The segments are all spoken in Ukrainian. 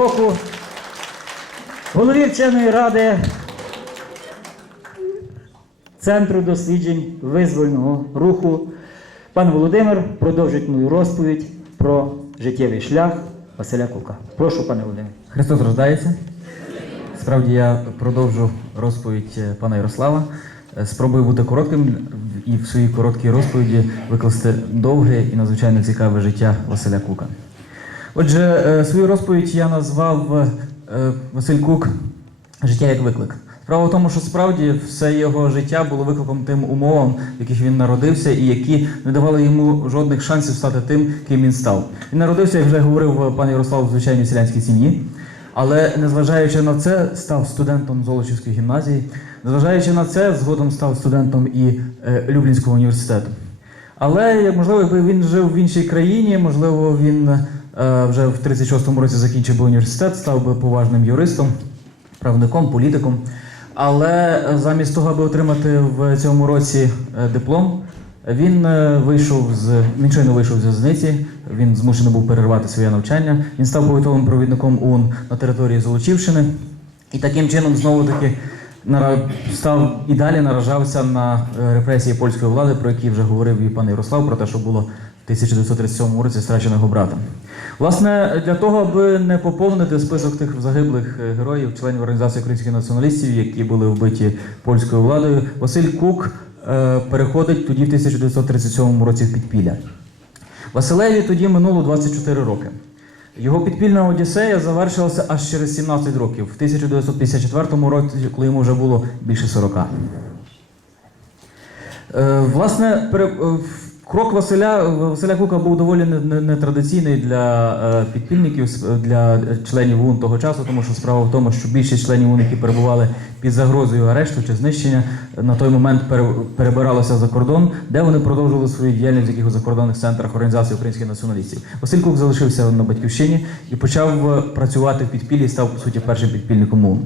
року голові вченої ради Центру досліджень визвольного руху. Пан Володимир продовжить мою розповідь про життєвий шлях Василя Кука. Прошу, пане Володимир. Христос рождається. Справді я продовжу розповідь е, пана Ярослава. Е, Спробую бути коротким і в своїй короткій розповіді викласти довге і надзвичайно цікаве життя Василя Кука. Отже, е, свою розповідь я назвав е, Василь Кук Життя як виклик. Справа в тому, що справді все його життя було викликом тим умовам, в яких він народився, і які не давали йому жодних шансів стати тим, ким він став. Він народився, як вже говорив пан Ярослав, в звичайній селянській сім'ї. Але незважаючи на це, став студентом Золочівської гімназії. Незважаючи на це, згодом став студентом і е, Люблінського університету. Але можливо, якби він жив в іншій країні, можливо, він вже в 36-му році закінчив би університет, став би поважним юристом, правником, політиком. Але е, замість того, аби отримати в цьому році е, диплом, він е, вийшов з він щойно вийшов з в'язниці, він змушений був перервати своє навчання. Він став повітовим провідником ОУН на території Золочівщини і таким чином знову таки став і далі наражався на е, репресії польської влади, про які вже говорив і пан Ярослав, про те, що було в 1937 році страчено його брата. Власне, для того, аби не поповнити список тих загиблих е, героїв, членів організації українських націоналістів, які були вбиті польською владою, Василь Кук е, переходить тоді в 1937 році в підпілля. Василеві тоді минуло 24 роки. Його підпільна одіссея завершилася аж через 17 років, в 1954 році, коли йому вже було більше 40. Е, Власне, крок Василя, Василя Кука був доволі не- не- нетрадиційний для е, підпільників, для членів УН того часу, тому що справа в тому, що більшість членів УН, які перебували під загрозою арешту чи знищення, на той момент пере- перебиралися за кордон, де вони продовжували свою діяльність в якихось закордонних центрах організації українських націоналістів. Василь Кук залишився на батьківщині і почав е, працювати в підпіллі став, по суті, першим підпільником УН.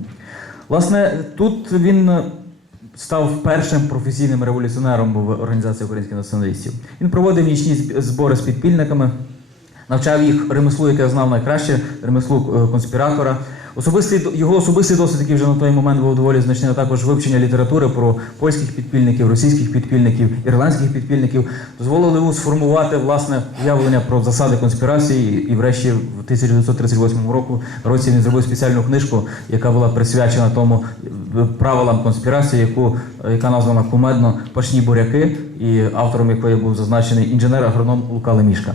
Власне, тут він е, став першим професійним революціонером в організації українських націоналістів. Він проводив нічні збори з підпільниками, навчав їх ремеслу, яке знав найкраще, ремеслу е, конспіратора. Особистий його особистий досвід, який вже на той момент був доволі значний, а також вивчення літератури про польських підпільників, російських підпільників, ірландських підпільників, дозволили йому сформувати власне уявлення про засади конспірації. І, врешті, в 1938 року році він зробив спеціальну книжку, яка була присвячена тому е, правилам конспірації, яку е, яка названа кумедно Пашні буряки, і автором якої був зазначений інженер-агроном Лука Лемішка.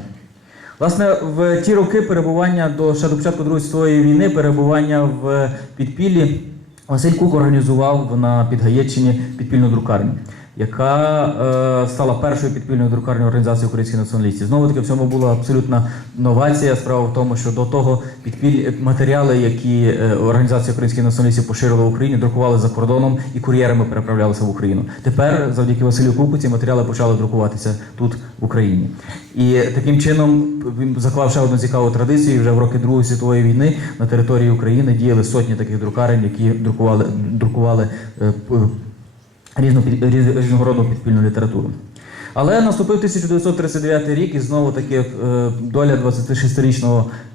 Власне, в ті роки перебування до ще до початку Другої світової війни, перебування в підпіллі, Василь Кук організував на Підгаєччині підпільну друкарню, яка е, стала першою підпільною друкарнею організації українських націоналістів. Знову таки в цьому була абсолютна новація. Справа в тому, що до того підпіль матеріали, які е, організація українських націоналістів поширила в Україні, друкували за кордоном і кур'єрами переправлялися в Україну. Тепер, завдяки Василю Куку, ці матеріали почали друкуватися тут в Україні. І таким чином він заклав ще одну цікаву традицію. Вже в роки Другої світової війни на території України діяли сотні таких друкарень, які друкували друкували е, різну різного роду підпільну літературу. Але наступив 1939 рік, і знову таки е, доля 26-річного е,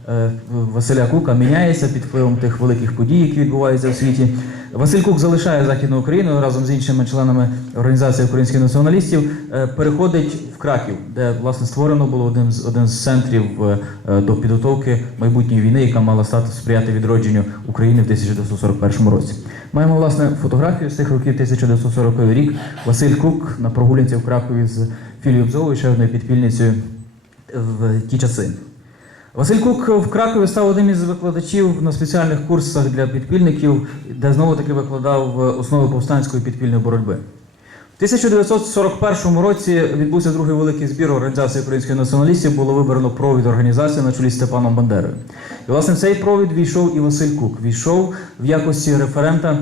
Василя Кука міняється під впливом тих великих подій, які відбуваються в світі. Василь Кук залишає Західну Україну разом з іншими членами організації українських націоналістів, е, переходить в Краків, де власне створено було один з один з центрів е, е, до підготовки майбутньої війни, яка мала стати сприяти відродженню України в 1941 році. Маємо власне фотографію з тих років 1940 рік. Василь Кук на прогулянці в Кракові з Філією Бзовою, ще одною підпільницею в ті часи. Василь Кук в Кракові став одним із викладачів на спеціальних курсах для підпільників, де знову таки викладав основи повстанської підпільної боротьби. В 1941 році відбувся другий великий збір організації українських націоналістів. Було вибрано провід організації на чолі з Степаном Бандерою. І власне в цей провід війшов і Василь Кук. Війшов в якості референта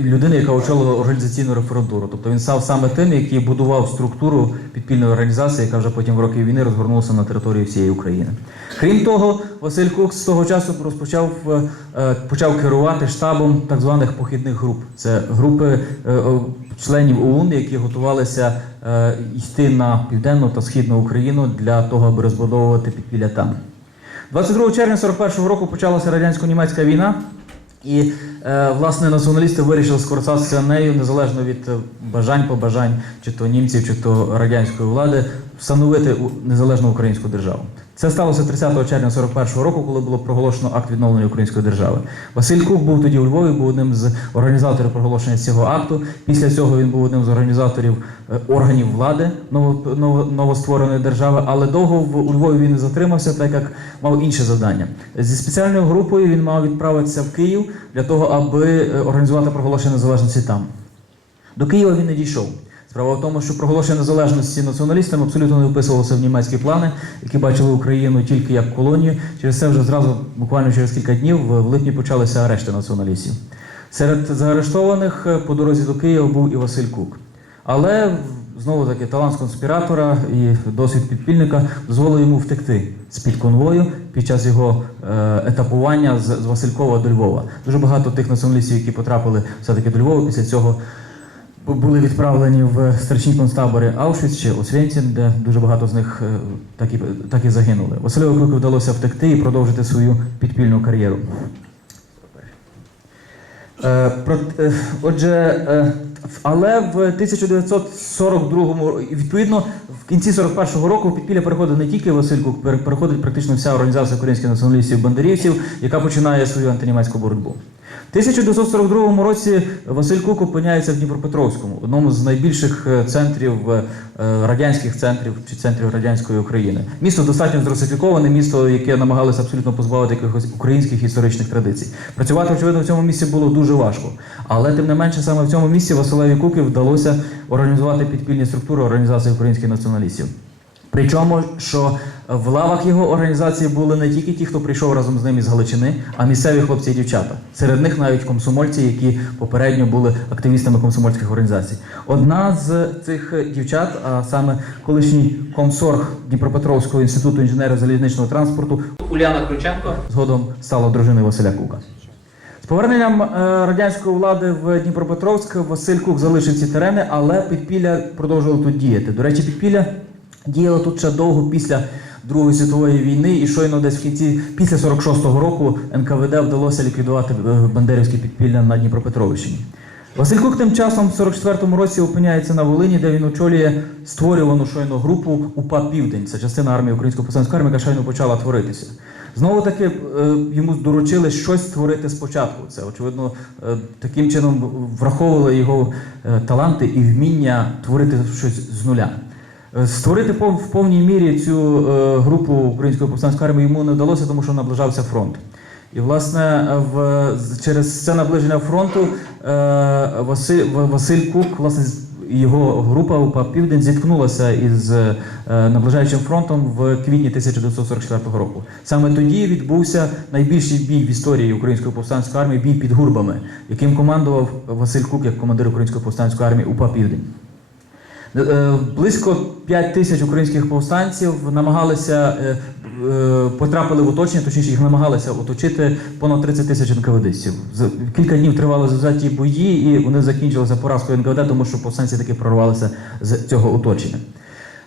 людини, яка очолила організаційну референтуру. Тобто він став саме тим, який будував структуру підпільної організації, яка вже потім в роки війни розгорнулася на території всієї України. Крім того, Василь Кук з того часу розпочав е, е, почав керувати штабом так званих похідних груп. Це групи е, е, членів ОУН, які готувалися е, йти на південну та східну Україну для того, аби розбудовувати підпілля там. 22 червня 41-го року почалася радянсько-німецька війна, і е, власне націоналісти вирішили скористатися нею незалежно від е, бажань, побажань, чи то німців, чи то радянської влади, встановити незалежну українську державу. Це сталося 30 червня 41-го року, коли було проголошено акт відновлення української держави. Василь Кук був тоді у Львові, був одним з організаторів проголошення цього акту. Після цього він був одним з організаторів е, органів влади ново- ново- новоствореної держави, але довго у Львові він не затримався, так як мав інше завдання. Зі спеціальною групою він мав відправитися в Київ для того, аби е, організувати проголошення незалежності там. До Києва він не дійшов. Справа в тому, що проголошення незалежності націоналістам абсолютно не вписувалося в німецькі плани, які бачили Україну тільки як колонію. Через це вже зразу, буквально через кілька днів, в липні почалися арешти націоналістів. Серед заарештованих е, по дорозі до Києва був і Василь Кук. Але знову таки талант конспіратора і досвід підпільника дозволив йому втекти з-під конвою під час його е, етапування з, з Василькова до Львова. Дуже багато тих націоналістів, які потрапили все-таки до Львова, після цього були відправлені в страшні концтабори Аушвіц чи Освєнцім, де дуже багато з них е, так і, так і загинули. Василю Куку вдалося втекти і продовжити свою підпільну кар'єру. Е, е, отже, але в 1942-му, і відповідно, в кінці 41-го року підпілля переходить не тільки Василь Кук, пере- переходить практично вся організація українських націоналістів бандерівців, яка починає свою антинімецьку боротьбу. В 1942 році Василь Кук опиняється в Дніпропетровському, одному з найбільших е, центрів е, радянських центрів чи центрів радянської України. Місто достатньо зрусифіковане, місто, яке намагалося абсолютно позбавити якихось українських історичних традицій. Працювати, очевидно, в цьому місці було дуже важко. Але тим не менше, саме в цьому місці Василеві Куки вдалося організувати підпільні структури організації українських націоналістів. Причому, що в лавах його організації були не тільки ті, хто прийшов разом з ним із Галичини, а місцеві хлопці і дівчата. Серед них навіть комсомольці, які попередньо були активістами комсомольських організацій. Одна з цих дівчат, а саме колишній комсорг Дніпропетровського інституту інженерів залізничного транспорту Уляна Крученко, згодом стала дружиною Василя Кука. З поверненням е, радянської влади в Дніпропетровськ Василь Кук залишив ці терени, але підпілля продовжувало тут діяти. До речі, підпілля діяло тут ще довго після Другої світової війни, і щойно десь в кінці після 46-го року НКВД вдалося ліквідувати е, бандерівське підпілля на Дніпропетровщині. Василь Кук тим часом в 44-му році опиняється на Волині, де він очолює створювану щойно групу УПА Південь. Це частина армії Української повстанської армії, яка щойно почала творитися. Знову таки е, йому доручили щось створити спочатку. Це очевидно е, таким чином враховували його таланти і вміння творити щось з нуля. Е, Створити в повній мірі цю е, групу Української повстанської армії йому не вдалося, тому що наближався фронт. І, власне, в, через це наближення фронту е, Василь, Василь Кук, власне, його група УПА Південь зіткнулася із наближаючим фронтом в квітні 1944 року. Саме тоді відбувся найбільший бій в історії Української повстанської армії, бій під гурбами, яким командував Василь Кук як командир Української повстанської армії УПА Південь. Е, Близько 5 тисяч українських повстанців намагалися е, е, потрапили в оточення, точніше їх намагалися оточити понад 30 тисяч НКВДистів. Кілька днів тривали завзяті бої, і вони закінчилися поразкою НКВД, тому що повстанці таки прорвалися з цього оточення.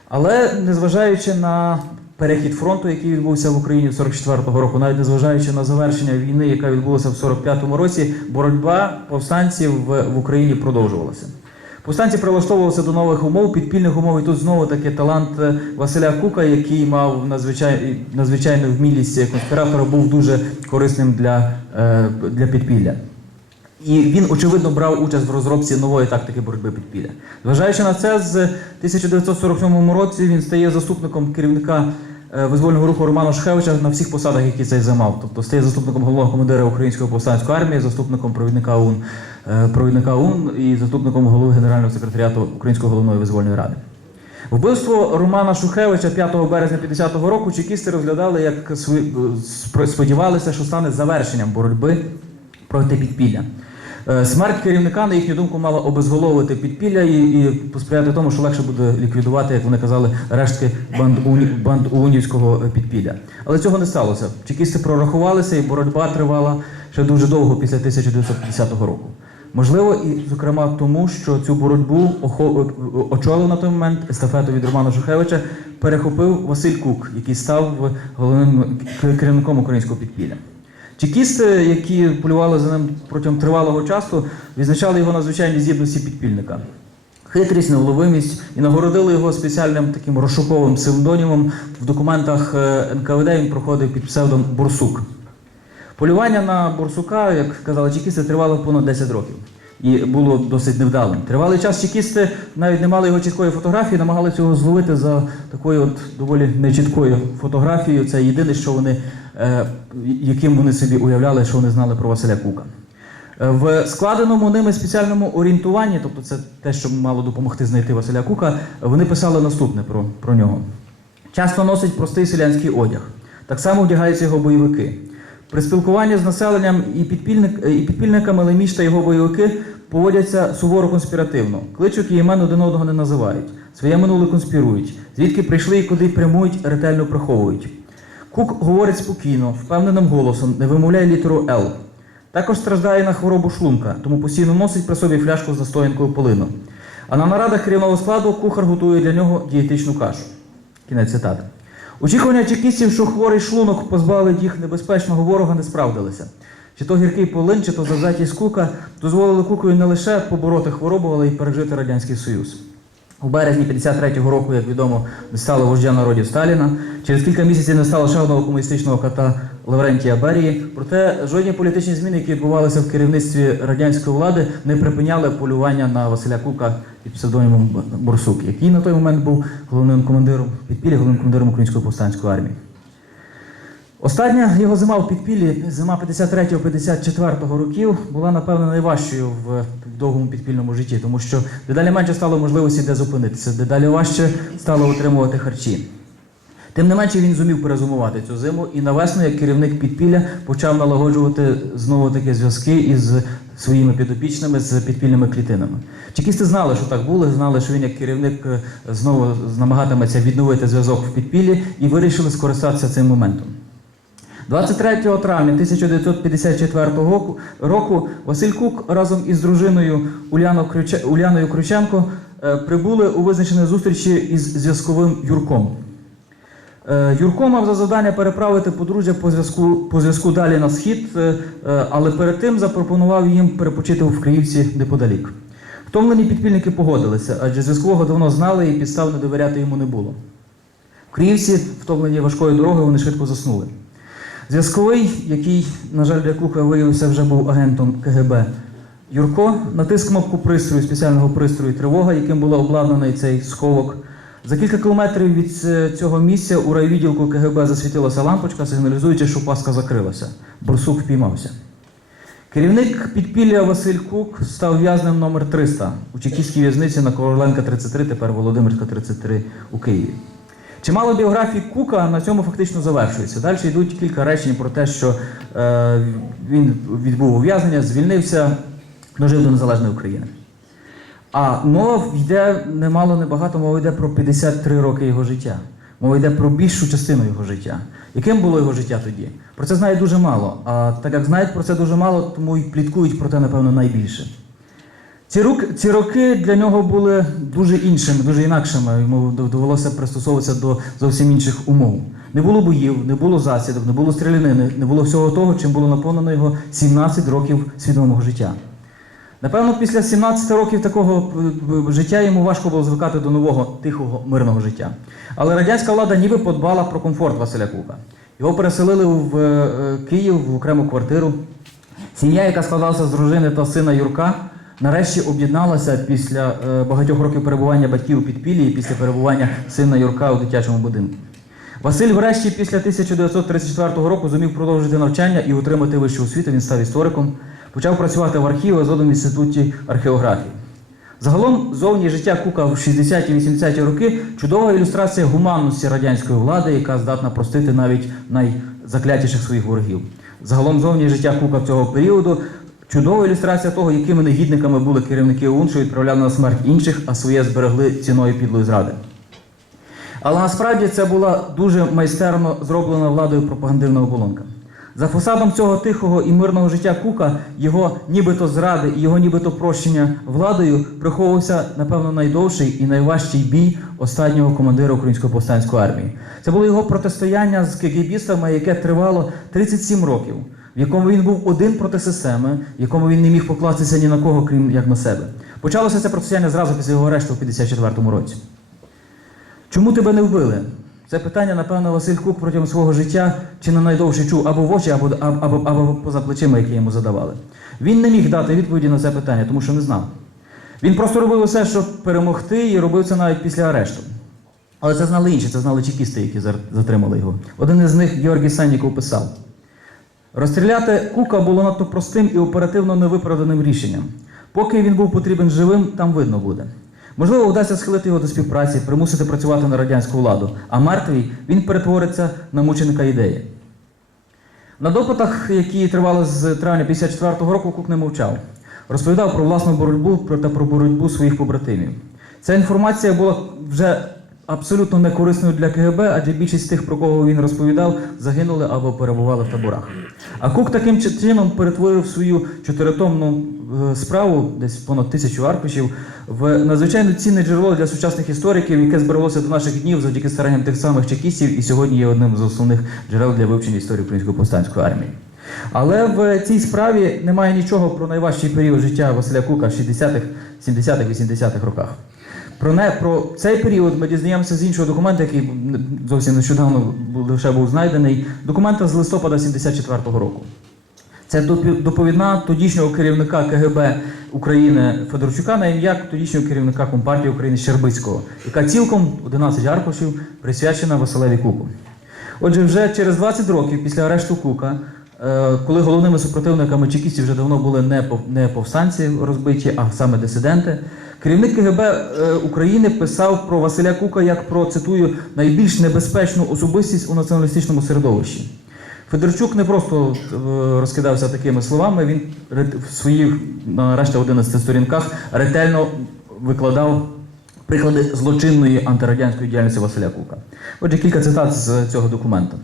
Але незважаючи на перехід фронту, який відбувся в Україні 44-го року, навіть незважаючи на завершення війни, яка відбулася в 45-му році, боротьба повстанців в Україні продовжувалася. Повстанці прилаштовувалися до нових умов, підпільних умов, і тут знову таки талант е, Василя Кука, який мав надзвичай, надзвичайну вмілість конспіратора, був дуже корисним для, е, для підпілля. І він, очевидно, брав участь в розробці нової тактики боротьби підпілля. Зважаючи на це, з 1947 році він стає заступником керівника визвольного руху Романа Шхевича на всіх посадах, які цей займав. Тобто стає заступником головного командира Української повстанської армії, заступником провідника ОУН, е, провідника ОУН і заступником голови Генерального секретаріату Української головної визвольної ради. Вбивство Романа Шухевича 5 березня 50-го року чекісти розглядали як сподівалися, що стане завершенням боротьби проти підпілля. Е, Смерть керівника, на їхню думку, мала обезголовити підпілля і, і посприяти тому, що легше буде ліквідувати, як вони казали, рештки банд, банд підпілля. Але цього не сталося. Чекісти прорахувалися, і боротьба тривала ще дуже довго після 1950 року. Можливо, і зокрема тому, що цю боротьбу охо- очолив на той момент естафету від Романа Шухевича, перехопив Василь Кук, який став головним керівником українського підпілля. Чекісти, які полювали за ним протягом тривалого часу, відзначали його надзвичайні здібності підпільника. Хитрість, невловимість і нагородили його спеціальним таким розшуковим псевдонімом. В документах е, НКВД він проходив під псевдом Бурсук. Полювання на борсука, як казали чекісти, тривало понад 10 років. І було досить невдалим. Тривалий час чекісти навіть не мали його чіткої фотографії, намагалися його зловити за такою от доволі нечіткою фотографією. Це єдине, що вони, яким вони собі уявляли, що вони знали про Василя Кука. Е, В складеному ними спеціальному орієнтуванні, тобто це те, що мало допомогти знайти Василя Кука, вони писали наступне про, про нього. Часто носить простий селянський одяг. Так само вдягаються його бойовики. При спілкуванні з населенням і, підпільник, і підпільниками Леміш та його бойовики поводяться суворо конспіративно. Кличуть і імен один одного не називають. Своє минуле конспірують. Звідки прийшли і куди прямують, ретельно приховують. Кук говорить спокійно, впевненим голосом, не вимовляє літеру Л. Також страждає на хворобу шлунка, тому постійно носить при собі фляжку з настоянкою полину. А на нарадах керівного складу кухар готує для нього дієтичну кашу. Кінець цитати. Очікування чекістів, що хворий шлунок позбавить їх небезпечного ворога, не справдилися. Чи то гіркий полин, чи то завзятість кука дозволили кукові не лише побороти хворобу, але й пережити Радянський Союз. У березні 53-го року, як відомо, не стало вождя народів Сталіна. Через кілька місяців не стало ще одного комуністичного кота Лаврентія Берії. Проте жодні політичні зміни, які відбувалися в керівництві радянської влади, не припиняли полювання на Василя Кука під псевдонімом Борсук, який на той момент був головним командиром підпілля, головним командиром української повстанської армії. Остання його зима в підпіллі, зима 53-54 років, була, напевно, найважчою в довгому підпільному житті, тому що дедалі менше стало можливості де зупинитися, дедалі важче стало отримувати харчі. Тим не менше він зумів перезумувати цю зиму і на весну, як керівник підпілля, почав налагоджувати знову таки зв'язки із своїми підопічними з підпільними клітинами. Чекісти знали, що так було, знали, що він як керівник е, знову намагатиметься відновити зв'язок в підпіллі і вирішили скористатися цим моментом. 23 травня 1954 року, Василь Кук разом із дружиною Уляною Крюченко е, прибули у визначені зустрічі із зв'язковим Юрком. Е, Юрко мав за завдання переправити подружжя по зв'язку, по зв'язку далі на схід, е, але перед тим запропонував їм перепочити в Криївці неподалік. Втомлені підпільники погодилися, адже зв'язкового давно знали і підстав не довіряти йому не було. В Криївці, втомлені важкою дорогою, вони швидко заснули. Зв'язковий, який, на жаль, для Кука виявився вже був агентом КГБ, Юрко натиск кнопку пристрою, спеціального пристрою тривога, яким було обладнаний цей сховок. За кілька кілометрів від е, цього місця у райвідділку КГБ засвітилася лампочка, сигналізуючи, що паска закрилася. Борсук впіймався. Керівник підпілля Василь Кук став в'язнем номер 300 у чекістській в'язниці на Короленка 33, тепер Володимирська 33 у Києві. Чимало біографій Кука на цьому фактично завершується. Далі йдуть кілька речень про те, що е, він відбув ув'язнення, звільнився, дожив до незалежної України. А мова йде немало, небагато, мова йде про 53 роки його життя. Мова йде про більшу частину його життя. Яким було його життя тоді? Про це знають дуже мало. А так як знають про це дуже мало, тому і пліткують про те, напевно, найбільше. Ці, руки, ці роки для нього були дуже іншими, дуже інакшими. Йому довелося пристосовуватися до зовсім інших умов. Не було боїв, не було засідок, не було стрілянини, не було всього того, чим було наповнено його 17 років свідомого життя. Напевно, після 17 років такого е, життя йому важко було звикати до нового тихого мирного життя. Але радянська влада ніби подбала про комфорт Василя Кука. Його переселили в е, Київ в окрему квартиру. Сім'я, яка складалася з дружини та сина Юрка, нарешті об'єдналася після е, багатьох років перебування батьків у підпіллі і після перебування сина Юрка у дитячому будинку. Василь, врешті, після 1934 року зумів продовжити навчання і отримати вищу освіту. Він став істориком, почав працювати в архіві, згодом в інституті археографії. Загалом зовні життя Кука в 60-80-ті роки чудова ілюстрація гуманності радянської влади, яка здатна простити навіть найзаклятіших своїх ворогів. Загалом зовні життя Кука в цього періоду чудова ілюстрація того, якими негідниками були керівники ОУН, що відправляли на смерть інших, а своє зберегли ціною підлої зради. Але насправді це була дуже майстерно зроблена владою пропагандивна оболонка. За фасадом цього тихого і мирного життя Кука, його нібито зради і його нібито прощення владою приховувався, напевно, найдовший і найважчий бій останнього командира української повстанської армії. Це було його протистояння з кегебістами, яке тривало 37 років, в якому він був один проти системи, в якому він не міг покластися ні на кого, крім як на себе. Почалося це протистояння зразу після його арешту в 54-му році. Чому тебе не вбили? Це питання, напевно, Василь Кук протягом свого життя чи не найдовше чув або в очі, або, або, або, або поза плечима, які йому задавали. Він не міг дати відповіді на це питання, тому що не знав. Він просто робив усе, щоб перемогти, і робив це навіть після арешту. Але це знали інші, це знали чекісти, які затримали його. Один із них, Георгій Сенніков, писав: Розстріляти Кука було надто простим і оперативно невиправданим рішенням. Поки він був потрібен живим, там видно буде. Можливо, вдасться схилити його до співпраці, примусити працювати на радянську владу, а мертвий він перетвориться на мученика ідеї. На допитах, які тривали з травня 54-го року, Кук не мовчав. Розповідав про власну боротьбу та про боротьбу своїх побратимів. Ця інформація була вже абсолютно некорисною для КГБ, адже більшість тих, про кого він розповідав, загинули або перебували в таборах. А Кук таким чином перетворив свою чотиритомну е, справу, десь понад тисячу аркушів, в надзвичайно цінне джерело для сучасних істориків, яке збереглося до наших днів завдяки старанням тих самих чекістів, і сьогодні є одним з основних джерел для вивчення історії української повстанської армії. Але в цій справі немає нічого про найважчий період життя Василя Кука в 60-х, 70-х, 80-х роках. Про, не, про цей період ми дізнаємося з іншого документа, який зовсім нещодавно лише був знайдений, документа з листопада 74-го року. Це доповідна тодішнього керівника КГБ України Федорчука на ім'я тодішнього керівника Компартії України Щербицького, яка цілком 11 аркушів присвячена Василеві Куку. Отже, вже через 20 років після арешту Кука, е, коли головними супротивниками чекістів вже давно були не повстанці розбиті, а саме дисиденти, керівник КГБ е, України писав про Василя Кука як про цитую найбільш небезпечну особистість у націоналістичному середовищі. Федорчук не просто е, розкидався такими словами, він в своїх на решта 11 сторінках ретельно викладав приклади злочинної антирадянської діяльності Василя Кука. Отже, кілька цитат з цього документу.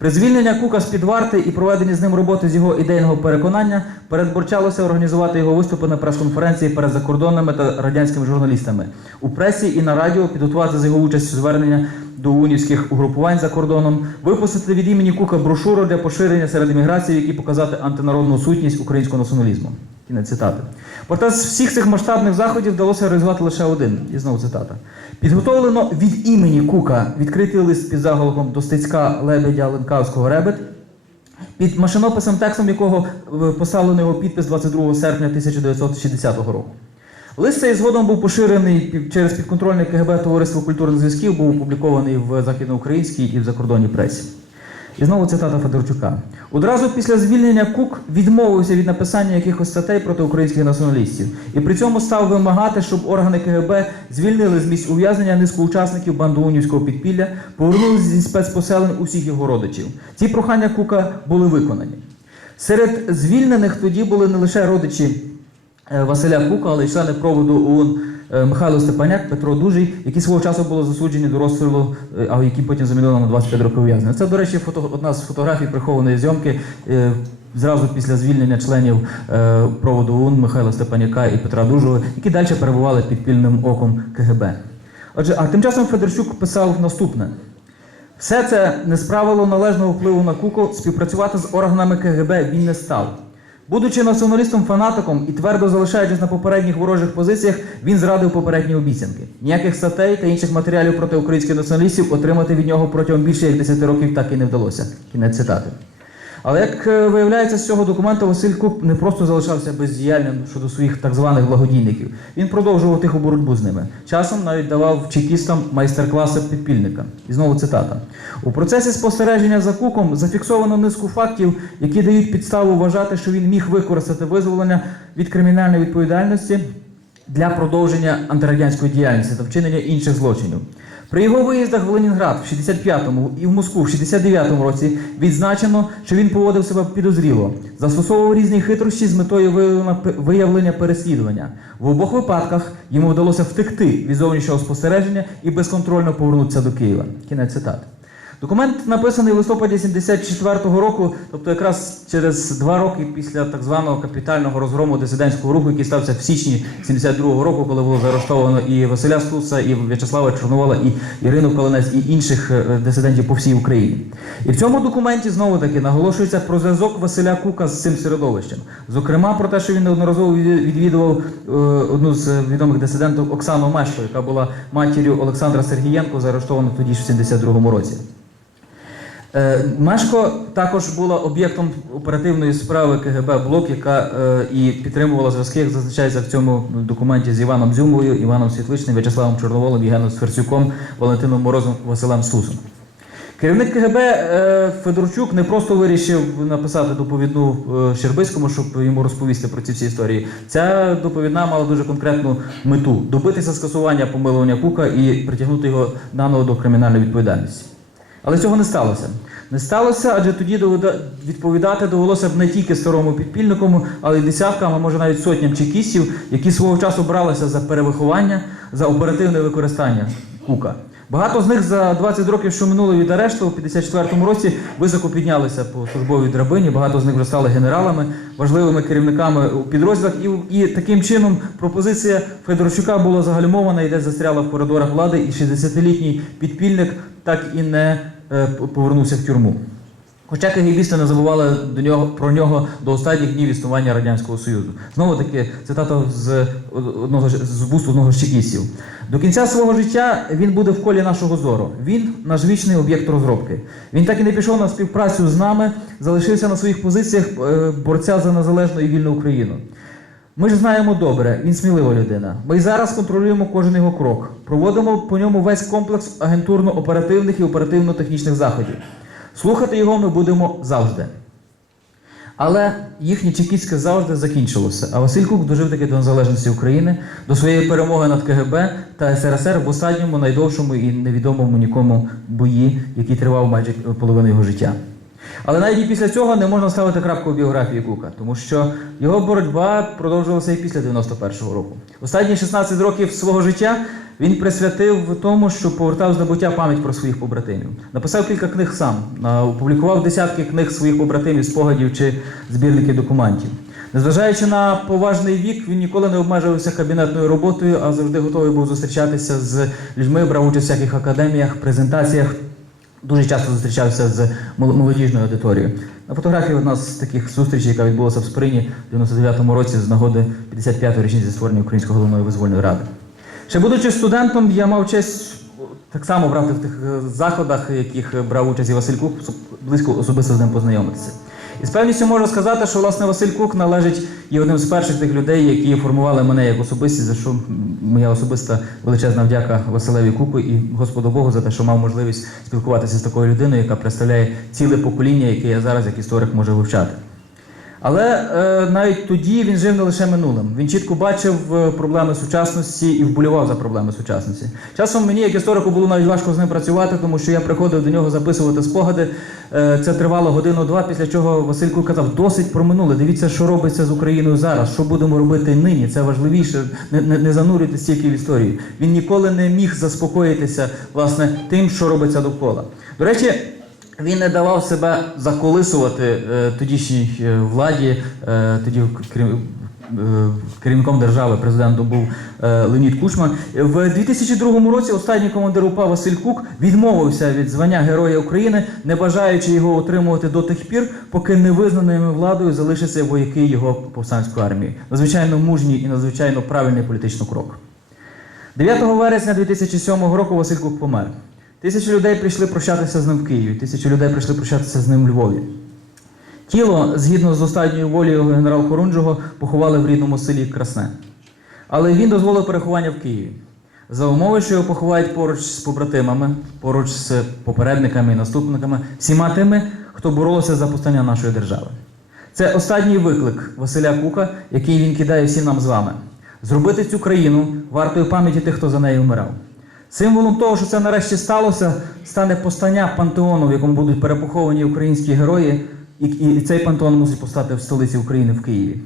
При звільнення Кука з-під варти і проведенні з ним роботи з його ідейного переконання передборчалося організувати його виступи на прес-конференції перед закордонними та радянськими журналістами у пресі і на радіо, підготувати за його участю звернення до унівських угрупувань за кордоном, випустити від імені Кука брошуру для поширення серед еміграції, в якій показати антинародну сутність українського націоналізму. Кінець цитати. Проте з всіх цих масштабних заходів вдалося реалізувати лише один. І знову цитата. Підготовлено від імені Кука відкритий лист під заголовком до Стецька Лебедя Ленкавського Ребет, під машинописом текстом якого е, поставлено його підпис 22 серпня 1960 року. Лист цей згодом був поширений через підконтрольне КГБ Товариство культурних зв'язків, був опублікований в західноукраїнській і в закордонній пресі. І знову цитата Федорчука. Одразу після звільнення Кук відмовився від написання якихось статей проти українських націоналістів і при цьому став вимагати, щоб органи КГБ звільнили з місць ув'язнення низку учасників бандоунівського підпілля, повернули зі спецпоселень усіх його родичів. Ці прохання Кука були виконані. Серед звільнених тоді були не лише родичі е, Василя Кука, але й члени проводу ОУН е, Михайло Степаняк, Петро Дужий, які свого часу були засуджені до розстрілу, е, а які потім замінили на 25 років ув'язнення. Це, до речі, фото, одна з фотографій прихованої зйомки. е, Зразу після звільнення членів е, проводу ОУН Михайла Степаняка і Петра Дужого, які далі перебували під пільним оком КГБ. Отже, а тим часом Федорчук писав наступне: все це не справило належного впливу на Куко, співпрацювати з органами КГБ він не став. Будучи націоналістом-фанатиком і твердо залишаючись на попередніх ворожих позиціях, він зрадив попередні обіцянки. Ніяких статей та інших матеріалів проти українських націоналістів отримати від нього протягом більше як 10 років так і не вдалося. Кінець цитати. Але як е, виявляється з цього документу, Василь Кук не просто залишався бездіяльним щодо своїх так званих благодійників. Він продовжував тиху боротьбу з ними. Часом навіть давав чекістам майстер-класи підпільника. І знову цитата: у процесі спостереження за Куком зафіксовано низку фактів, які дають підставу вважати, що він міг використати визволення від кримінальної відповідальності для продовження антирадянської діяльності та вчинення інших злочинів. При його виїздах в Ленінград в 65-му і в Москву в 69-му році відзначено, що він поводив себе підозріло, застосовував різні хитрощі з метою виявлення- переслідування. В обох випадках йому вдалося втекти від зовнішнього спостереження і безконтрольно повернутися до Києва. Кінець цитати. Документ написаний в листопаді 74-го року, тобто якраз через два роки після так званого капітального розгрому дисидентського руху, який стався в січні 72-го року, коли було заарештовано і Василя Стуса, і В'ячеслава Чорновола, і Ірину Колонець, і інших е, дисидентів по всій Україні. І в цьому документі знову таки наголошується про зв'язок Василя Кука з цим середовищем. Зокрема, про те, що він неодноразово відвідував е, одну з відомих дисидентів Оксану Мешко, яка була матір'ю Олександра Сергієнко, заарештованого тоді ж в 72-му році. Е, Мешко також була об'єктом оперативної справи КГБ Блок, яка е, і підтримувала зв'язки, як зазначається в цьому документі з Іваном Дзюмовою, Іваном Світличним, В'ячеславом Чорноволом, Євгеном Сверцюком, Валентином Морозом, Василем Сусом. Керівник КГБ е, Федорчук не просто вирішив написати доповідну Щербицькому, щоб йому розповісти про ці всі історії. Ця доповідна мала дуже конкретну мету добитися скасування помилування Кука і притягнути його наново до кримінальної відповідальності. Але цього не сталося. Не сталося, адже тоді відповідати довелося б не тільки старому підпільникому, але й десяткам, а може навіть сотням чекістів, які свого часу бралися за перевиховання, за оперативне використання кука. Багато з них за 20 років, що минуло від арешту, у 54-му році високо піднялися по службовій драбині. Багато з них вже стали генералами, важливими керівниками у підрозділах. І, і таким чином пропозиція Федорчука була загальмована і десь застряла в коридорах влади, і 60-літній підпільник так і не е, повернувся в тюрму. Хоча кагібісти не забували до нього про нього до останніх днів існування радянського союзу. Знову таки цитата з одного з вуст одного з чекістів. До кінця свого життя він буде в колі нашого зору. Він наш вічний об'єкт розробки. Він так і не пішов на співпрацю з нами, залишився на своїх позиціях е, борця за незалежну і вільну Україну. Ми ж знаємо добре, він смілива людина. Ми й зараз контролюємо кожен його крок. Проводимо по ньому весь комплекс агентурно-оперативних і оперативно-технічних заходів. Слухати його ми будемо завжди. Але їхнє чекістське завжди закінчилося. А Василь Кук дожив таки до незалежності України, до своєї перемоги над КГБ та СРСР в останньому, найдовшому і невідомому нікому бої, який тривав майже половину його життя. Але навіть і після цього не можна ставити крапку у біографії Кука, тому що його боротьба продовжувалася і після 91-го року. Останні 16 років свого життя він присвятив тому, що повертав з набуття пам'ять про своїх побратимів. Написав кілька книг сам, опублікував десятки книг своїх побратимів, спогадів чи збірників документів. Незважаючи на поважний вік, він ніколи не обмежувався кабінетною роботою, а завжди готовий був зустрічатися з людьми, брав участь у всяких академіях, презентаціях. Дуже часто зустрічався з молодіжною аудиторією. На фотографії одна з таких зустрічей, яка відбулася в Сприні в 99-му році з нагоди 55-ї річниці створення Української головної визвольної ради. Ще будучи студентом, я мав честь так само брати в тих е, заходах, в яких брав участь і Василь Кук, близько особисто з ним познайомитися. І з певністю можу сказати, що власне Василь Кук належить і одним з перших тих людей, які формували мене як особистість, за що моя особиста величезна вдяка Василеві Куку і Господу Богу за те, що мав можливість спілкуватися з такою людиною, яка представляє ціле покоління, яке я зараз як історик можу вивчати. Але е, навіть тоді він жив не лише минулим. Він чітко бачив е, проблеми сучасності і вболівав за проблеми сучасності. Часом мені, як історику, було навіть важко з ним працювати, тому що я приходив до нього записувати спогади. Е, це тривало годину-два, після чого Василько казав, досить про минуле. Дивіться, що робиться з Україною зараз, що будемо робити нині. Це важливіше. Не, не, не занурюйтесь тільки в історію. Він ніколи не міг заспокоїтися власне тим, що робиться довкола. До речі. Він не давав себе заколисувати е, тодішній е, владі, е, тоді керів- керівником держави президентом був Леонід Кучма. В 2002 році останній командир УПА Василь Кук відмовився від звання Героя України, не бажаючи його отримувати до тих пір, поки невизнаною владою залишаться вояки його повстанської армії. Надзвичайно мужній і надзвичайно правильний політичний крок. 9 вересня 2007 року Василь Кук помер. Тисячі людей прийшли прощатися з ним в Києві, тисячі людей прийшли прощатися з ним у Львові. Тіло, згідно з останньою волею генерал Хорунжого, поховали в рідному селі Красне. Але він дозволив переховання в Києві. За умови, що його поховають поруч з побратимами, поруч з попередниками і наступниками, всіма тими, хто боролися за постання нашої держави. Це останній виклик Василя Кука, який він кидає всім нам з вами. Зробити цю країну вартою пам'яті тих, хто за нею вмирав. Символом того, що це нарешті сталося, стане постання пантеону, в якому будуть перепоховані українські герої, і, і цей пантеон мусить постати в столиці України в Києві.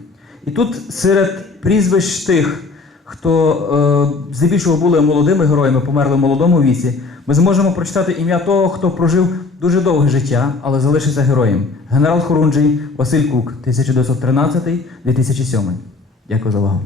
І тут серед прізвищ тих, хто е, здебільшого були молодими героями, померли в молодому віці, ми зможемо прочитати ім'я того, хто прожив дуже довге життя, але залишився героєм. Генерал Хорунжий Василь Кук, 1913-2007. Дякую за увагу.